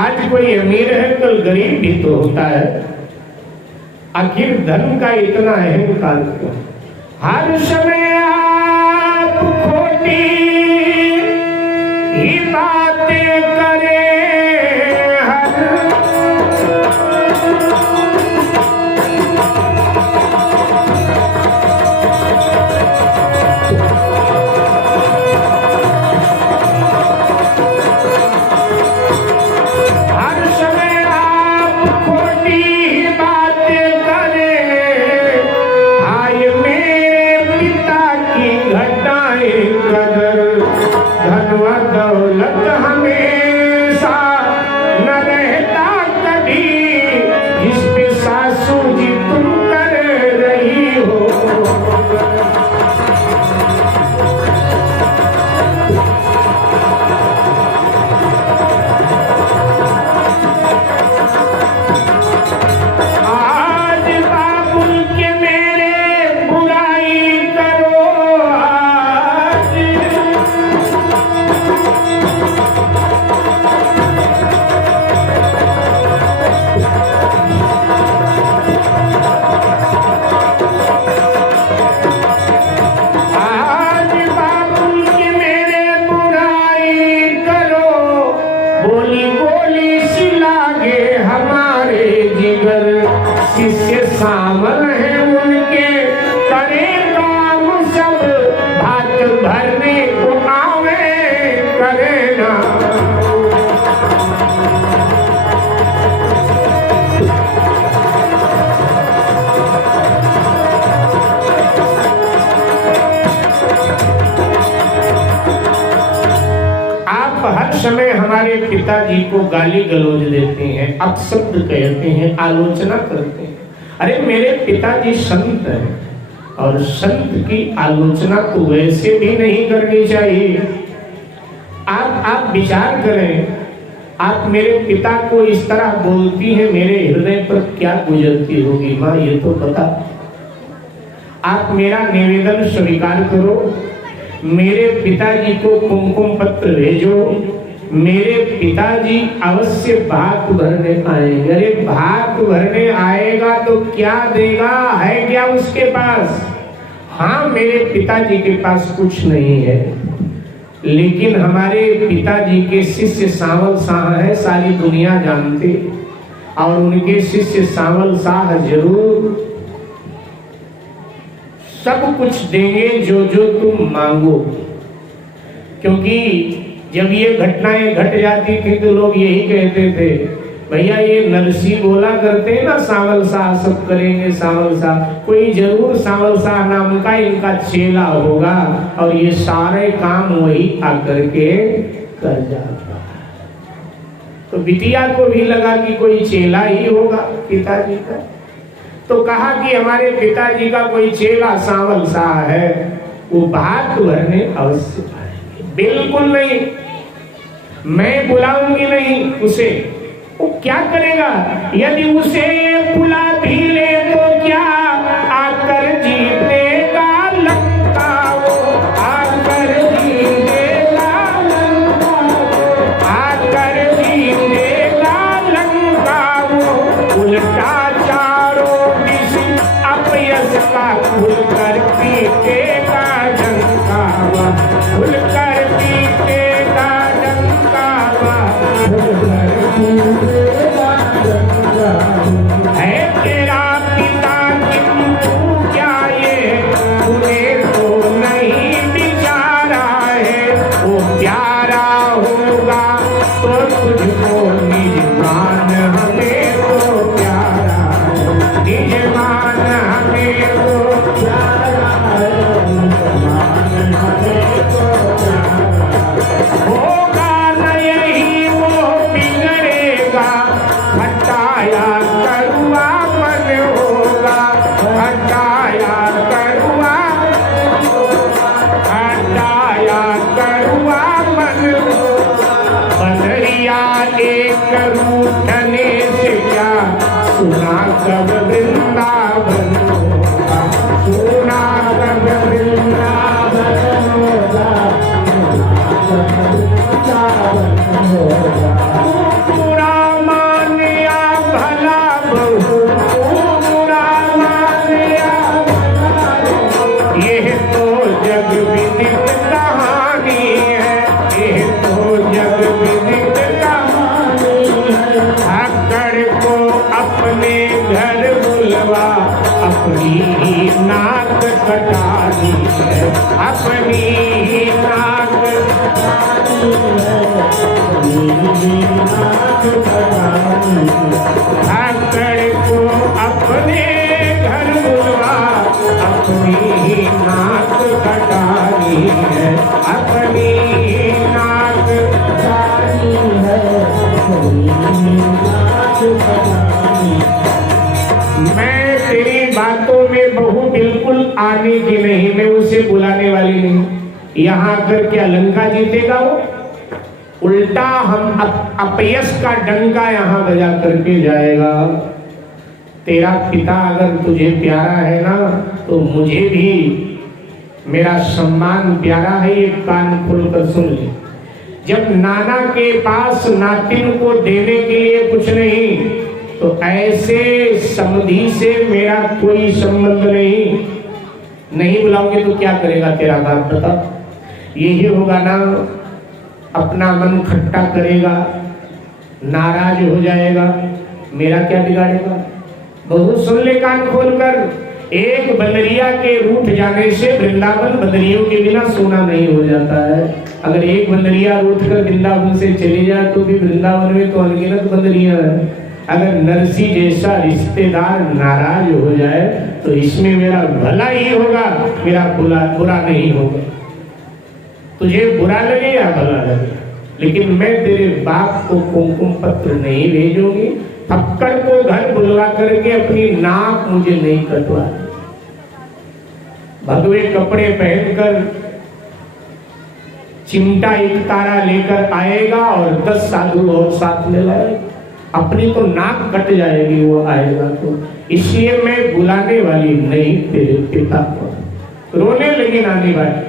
आज कोई अमीर है कल गरीब भी तो होता है। आखिर धन का इतना अहंकार क्यों? हर समय आप खोटी ही बातें करे, दौलत हमेशा न रहता कभी, इस पे सासू जी तुम कर रही हो। आज बाबुल के मेरे बुराई करो, शिष्य सामल है उनके करे काम सब, भात भरने को आवे करे ना। आप हर समय हमारे पिताजी को गाली गलौज देते हैं, अपशब्द कहते हैं, आलोचना करते हैं। अरे मेरे पिताजी संत हैं और संत की आलोचना तो वैसे भी नहीं करनी चाहिए। आप विचार करें, आप मेरे पिता को इस तरह बोलती हैं, मेरे हृदय पर क्या गुजरती होगी माँ, ये तो बता। आप मेरा निवेदन स्वीकार करो, मेरे पिताजी को कुमकुम पत्र भेजो। मेरे पिताजी अवश्य भाग भरने आएंगे। अरे भाग भरने आएगा तो क्या देगा, है क्या उसके पास? हाँ, मेरे पिताजी के पास कुछ नहीं है, लेकिन हमारे पिताजी के शिष्य सांवल शाह है, सारी दुनिया जानती, और उनके शिष्य सांवल शाह जरूर सब कुछ देंगे जो जो तुम मांगो। क्योंकि जब ये घटनाएं घट जाती थी तो लोग यही कहते थे, भैया ये नरसी बोला करते हैं ना, सांवल शाह सब करेंगे, सांवल शाह, कोई जरूर सांवल शाह नाम का इनका चेला होगा और ये सारे काम वही आकर के कर जाता। तो बिटिया को भी लगा कि कोई चेला ही होगा पिताजी का, तो कहा कि हमारे पिताजी का कोई चेला सांवल शाह है, वो भाग भरने अवश्य आएंगे। बिल्कुल नहीं, मैं बुलाऊंगी नहीं उसे। वो क्या करेगा? यदि उसे बुला भी ले तो क्या आकर जीतेगा लंका, वो आकर जीतेगा लंका, आकर जीतेगा लंका। वो उल्टा चारों दिश अपयश का खुलकर पीटेगा डंका, खुलकर पीटेगा डंका, है तेरा पिता किंतु क्या ये तुम्हें तो नहीं बिचारा है। वो प्यारा होगा तो तुझको निज मान, हमें तो प्यारा है, निज मान हमें तो प्यारा है, मान हमें तो प्यारा होगा न यही वो बिगड़ेगा, हटाया करुआ मन होगा, हटाया करुआ, हटाया करुआ मन होगा। बदरिया एक रूठने से क्या सुना कब वृंदावन होगा, सुना कब वृंदावन होगा, सुना कब वृंदावन होगा। पूरा अपनी नाक आकड़ को अपने घर बुलवा, अपनी नाक कटानी है, अपनी नाक कटानी है, मैं तेरी बातों में बहू बिल्कुल आने की नहीं, मैं उसे बुलाने वाली नहीं। यहाँ आकर क्या लंका जीतेगा वो? उल्टा हम अपयश का डंका यहाँ बजा करके जाएगा। तेरा पिता अगर तुझे प्यारा है ना, तो मुझे भी मेरा सम्मान प्यारा है। ये कान खोलकर सुन ले। जब नाना के पास नातिन को देने के लिए कुछ नहीं, तो ऐसे समधी से मेरा कोई संबंध नहीं बुलाओगे तो क्या करेगा तेरा बाप बता? यही होगा ना, अपना मन खट्टा करेगा, नाराज हो जाएगा, मेरा क्या बिगाड़ेगा? बहुत सुन ले कान खोलकर। एक बंदरिया के रूठ जाने से वृंदावन बंदरियों के बिना सोना नहीं हो जाता है। अगर एक बंदरिया रूठ कर वृंदावन से चली जाए तो भी वृंदावन में तो अनगिनत बंदरिया है। अगर नरसी जैसा रिश्तेदार नाराज हो जाए तो इसमें मेरा भला ही होगा, मेरा बुरा नहीं होगा। तुझे बुरा लगे या भला लगे, लेकिन मैं तेरे बाप को कुमकुम पत्र नहीं भेजूंगी। फक्कड़ को घर बुलवा करके अपनी नाक मुझे नहीं कटवा। भगवे कपड़े पहनकर चिमटा एक तारा लेकर आएगा और 10 साधु और साथ ले लाएगा। अपनी तो नाक कट जाएगी वो आएगा तो। इसलिए मैं बुलाने वाली नहीं तेरे पिता को। रोने लगी नानी भाई।